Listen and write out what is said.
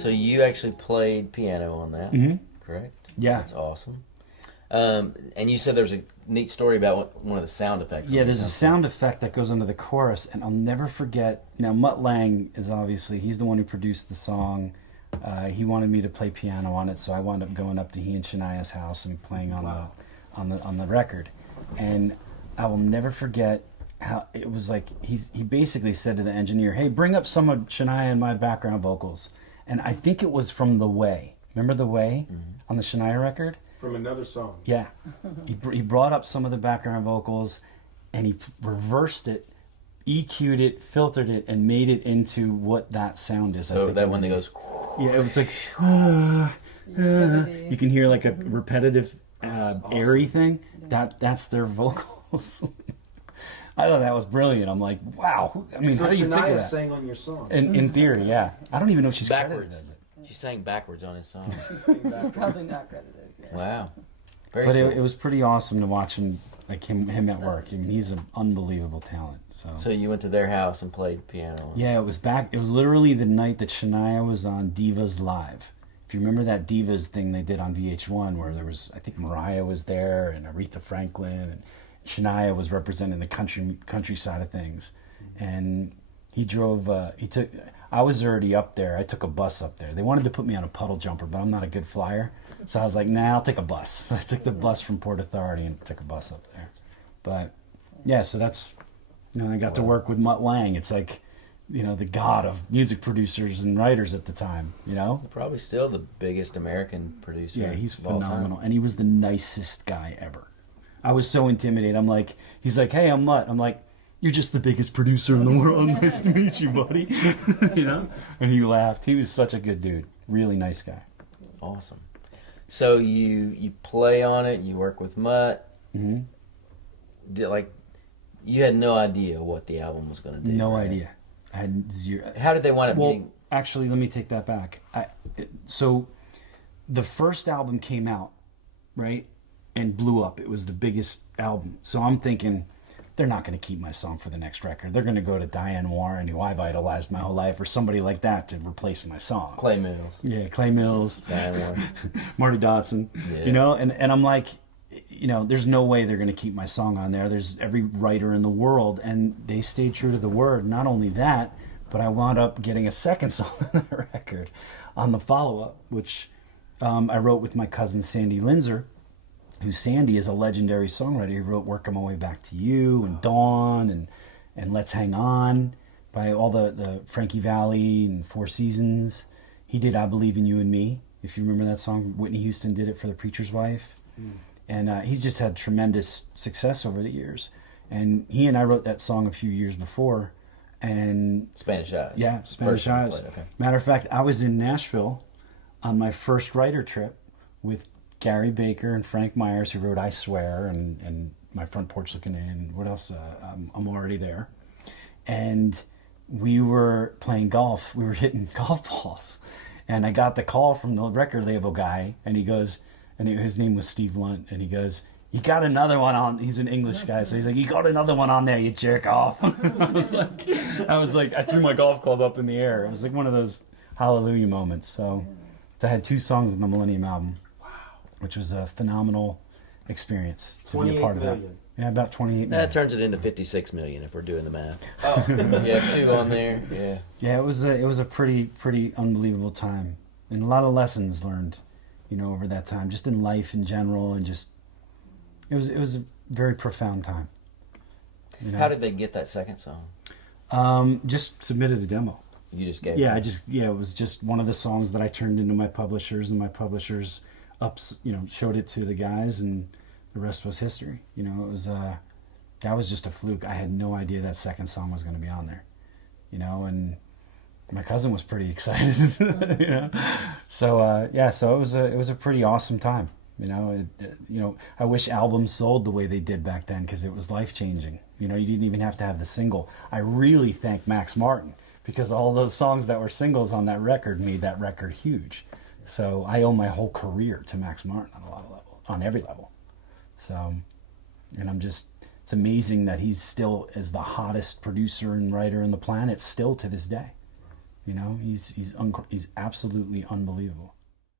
So you actually played piano on that, correct? Yeah. That's awesome. And you said there's a neat story about one of the sound effects. Yeah, there's a sound effect that goes under the chorus, and I'll never forget. Now, Mutt Lange is obviously, he's the one who produced the song. He wanted me to play piano on it, so I wound up going up to he and Shania's house and playing on the record. And I will never forget how it was like he basically said to the engineer, "Hey, bring up some of Shania and my background vocals." And I think it was from The Way. Remember The Way on the Shania record? From another song. Yeah. He brought up some of the background vocals and he reversed it, EQ'd it, filtered it, and made it into what that sound is. So that one that goes... Yeah, it was like... you can hear like a repetitive, airy thing. That's their vocals. I thought that was brilliant. I'm like, wow. I mean, so how do you think of Shania that? sang on your song. In theory, yeah. I don't even know if she's backwards. credited as it. She sang backwards on his song. Probably not credited. Yeah. Wow. Very But cool. it was pretty awesome to watch him at work. I mean, he's an unbelievable talent. So you went to their house and played piano. Yeah, it was literally the night that Shania was on Divas Live. If you remember that Divas thing they did on VH1 where there was, I think Mariah was there and Aretha Franklin and Shania was representing the country side of things. And he drove, I was already up there. I took a bus up there. They wanted to put me on a puddle jumper, but I'm not a good flyer. So I was like, nah, I'll take a bus. So I took the bus from Port Authority and took a bus up there. But yeah, so that's, I got to work with Mutt Lange. It's like, the god of music producers and writers at the time, Probably still the biggest American producer. Yeah, he's of all phenomenal. time. And he was the nicest guy ever. I was so intimidated. He's like, hey, I'm Mutt. I'm like, you're just the biggest producer in the world. Nice to meet you, buddy. And he laughed. He was such a good dude. Really nice guy. Awesome. So you play on it. You work with Mutt. Mm-hmm. You had no idea what the album was going to do. No right? idea. I had zero. How did they wind up getting? Actually, let me take that back. So the first album came out, right, and blew up. It was the biggest album. So I'm thinking, they're not going to keep my song for the next record. They're going to go to Diane Warren, who I've idolized my whole life, or somebody like that to replace my song. Clay Mills. Yeah, Clay Mills. Diane Warren. Marty Dodson. Yeah. And I'm like, there's no way they're going to keep my song on there. There's every writer in the world, and they stayed true to the word. Not only that, but I wound up getting a second song on the record on the follow-up, which I wrote with my cousin Sandy Linzer, who Sandy is a legendary songwriter. He wrote Work On My Way Back to You and Dawn and Let's Hang On by all the Frankie Valli and Four Seasons. He did I Believe in You and Me, if you remember that song. Whitney Houston did it for The Preacher's Wife. And he's just had tremendous success over the years. And he and I wrote that song a few years before. And Spanish Eyes. Yeah, Spanish Eyes. Okay. Matter of fact, I was in Nashville on my first writer trip with Gary Baker and Frank Myers, who wrote I Swear and My Front Porch Looking In. What else? I'm Already There. And we were playing golf. We were hitting golf balls. And I got the call from the record label guy, and he goes, his name was Steve Lunt, and he goes, you got another one on. He's an English guy, so he's like, you got another one on there, you jerk off. I was like, I threw my golf club up in the air. It was like one of those hallelujah moments. So I had 2 songs on the Millennium album, which was a phenomenal experience to be a part of that. Yeah, about 28 million. That turns it into 56 million if we're doing the math. Oh, you have 2 on there. Yeah. Yeah, it was a pretty unbelievable time, and a lot of lessons learned, over that time, just in life in general, and just it was a very profound time. How did they get that second song? Just submitted a demo. You just gave. Yeah, it was just one of the songs that I turned into my publishers, and my publishers showed it to the guys, and the rest was history. It was that was just a fluke. I had no idea that second song was going to be on there, and my cousin was pretty excited, So so it was a pretty awesome time. I wish albums sold the way they did back then, because it was life changing. You didn't even have to have the single. I really thank Max Martin, because all those songs that were singles on that record made that record huge. So I owe my whole career to Max Martin on a lot of levels, on every level. So, and it's amazing that he's still as the hottest producer and writer on the planet still to this day. You know, he's absolutely unbelievable.